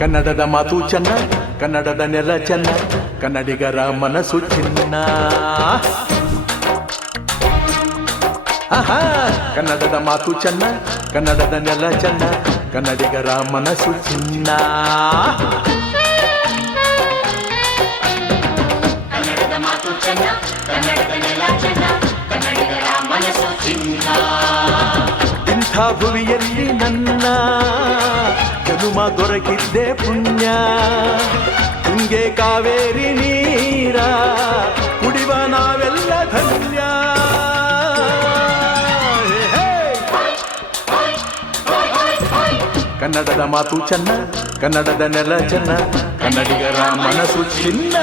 ಕನ್ನಡದ ಮಾತು ಚೆನ್ನ, ಕನ್ನಡದ ನೆಲ ಚೆನ್ನ, ಕನ್ನಡಿಗರ ಮನಸ್ಸು ಚಿನ್ನ. ಆಹಾ, ಕನ್ನಡದ ಮಾತು ಚೆನ್ನ, ಕನ್ನಡದ ನೆಲ ಚೆನ್ನ, ಕನ್ನಡಿಗರ ಮನಸ್ಸು ಚಿನ್ನ. ಕನ್ನಡದ ಮಾತು ಚೆನ್ನ, ಕನ್ನಡದ ನೆಲ ಚೆನ್ನ, ಕನ್ನಡಿಗರ ಮನಸ್ಸು ಚಿನ್ನ. ಇಂಥ ಭುವಿಯಲ್ಲಿ ನನ್ನ ಜನುಮ ದೊರಕಿದ್ದೆ ಪುಣ್ಯ. ತುಂಗೆ ಕಾವೇರಿ ನೀರ ಕುಡಿವ ನಾವೆಲ್ಲ ಧನ್ಯ. ಕನ್ನಡದ ಮಾತು ಚೆನ್ನ, ಕನ್ನಡದ ನೆಲ ಚೆನ್ನ, ಕನ್ನಡಿಗರ ಮನಸ್ಸು ಚಿನ್ನ.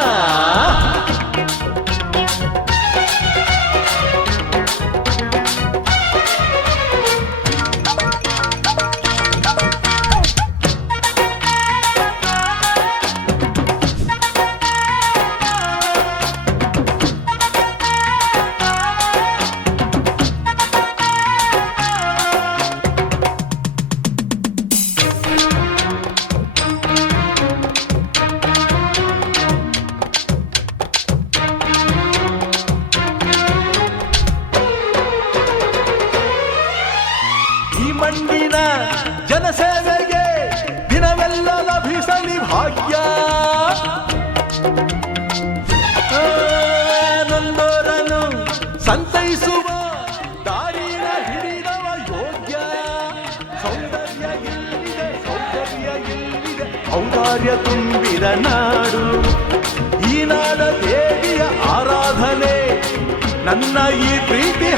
ಈ ಮಣ್ಣಿನ ಜನಸೇವೆಗೆ ದಿನವೆಲ್ಲ ಲಭಿಸಲಿ ಭಾಗ್ಯ. ನೊಂದೋರನ್ನು ಸಂತೈಸುವ ದಾರಿನ ಹಿಡಿದವ ಯೋಗ್ಯ. ಸೌಂದರ್ಯ ಎಲ್ಲಿದೆ, ಸೌಂದರ್ಯ ಎಲ್ಲಿದೆ, ಔದಾರ್ಯ ತುಂಬಿದ ನಾಡು ಈ ನಾಡ ದೇವಿಯ ಆರಾಧನೆ. ನನ್ನ ಈ ಪ್ರೀತಿ